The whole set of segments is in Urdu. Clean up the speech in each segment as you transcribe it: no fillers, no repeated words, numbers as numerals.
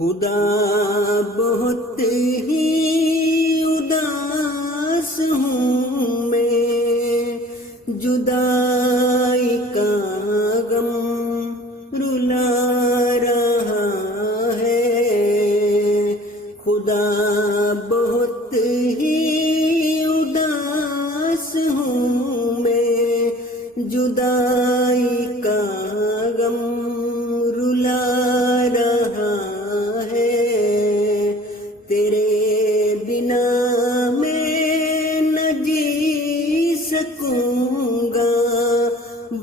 خدا بہت ہی اداس ہوں میں، جدائی کا غم رلا رہا ہے۔ خدا بہت ہی اداس ہوں میں، جدائی کا غم رلا رہا ہے۔ تیرے بنا میں نہ جی سکوں گا،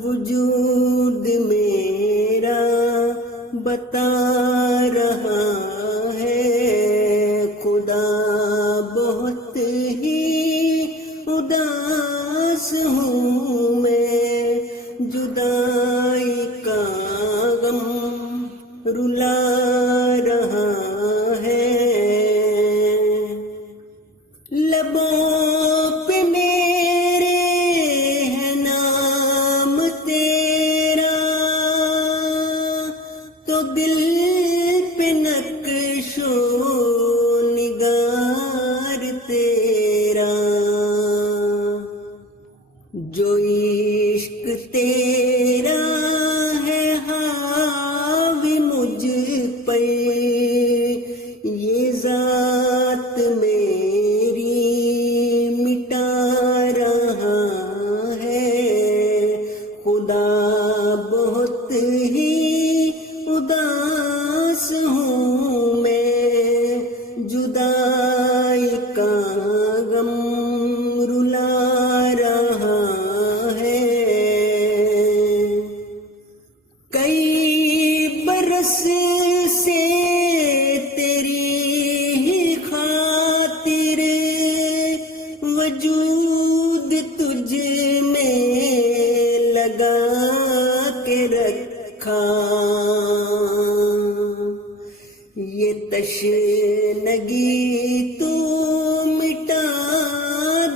وجود میرا بتا رہا ہے۔ خدا بہت ہی اداس ہوں میں، جدائی کا غم رلا رہا ہے۔ لبوں پہ میرے ہے نام تیرا، تو دل پہ نقش و نگار تیرا۔ جو عشق تیرا ہے حاوی مجھ پر، یہ ذات میری مٹا رہا ہے۔ خدا بہت ہی اداس ہوں میں، جدائی کا غم رلا رہا ہے۔ کئی برس سے تیری ہی خاطر وجود تجھ میں لگا کے رکھا، یہ تشنگی تو مٹا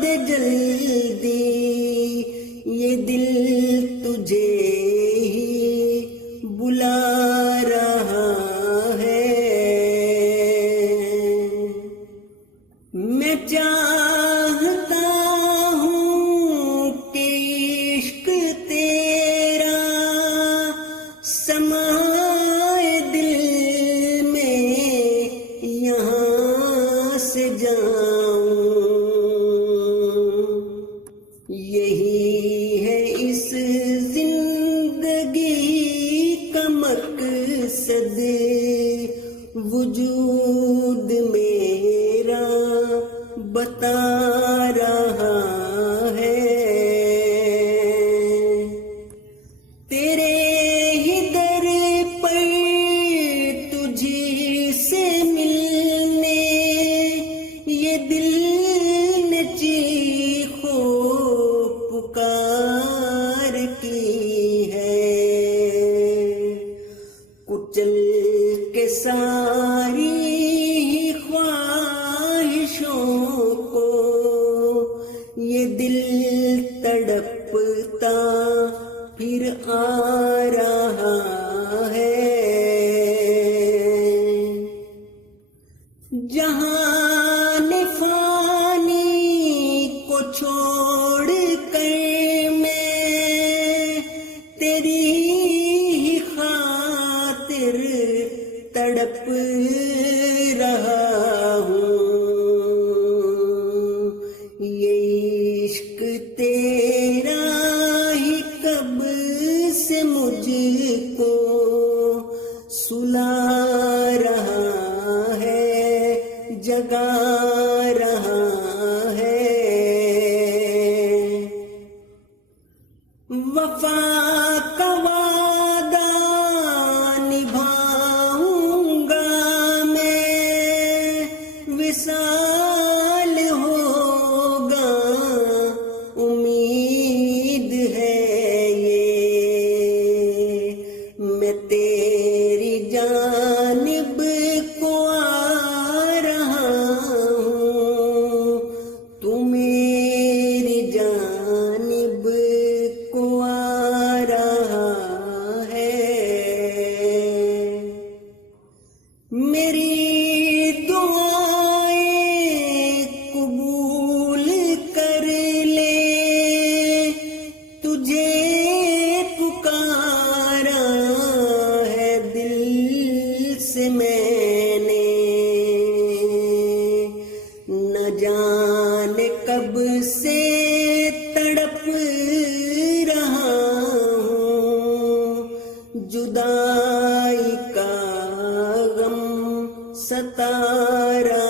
دے جلدی، یہ دل تجھے ہی بلا رہا ہے۔ میں چاہتا ہوں کہ عشق تیرا سمائے دل میں، یہاں سے جاؤں۔ یہی ہے اس زندگی کا مقصد، وجود میرا بتا رہا ہے۔ تیرے ہی در پر تجھی سے ملنے، یہ دل نے چیخ و پکار کی ہے۔ کچل کے ساری خواہشوں کو یہ دل تڑپتا پھر آ رہا ہے۔ جہان فانی کو چھوڑ کر میں تیری ہی خاطر تڑپ رہا ہوں۔ یہ عشق تیرا ہی کب سے مجھ کو سلا رہا ہے، جگا رہا ہے۔ وفا کا وعدہ نبھاؤں گا میں، وصال ہوگا امید ہے یہ، میں تیری جانب کو آ رہا ہوں، تو میری جانب کو آ رہا ہے۔ میری دعائیں قبول کر لے، تجھے پکارا ہے دل سے میں نے، نہ جانے کب سے تڑپ رہا ہوں، جدائی کا غم ستا رہا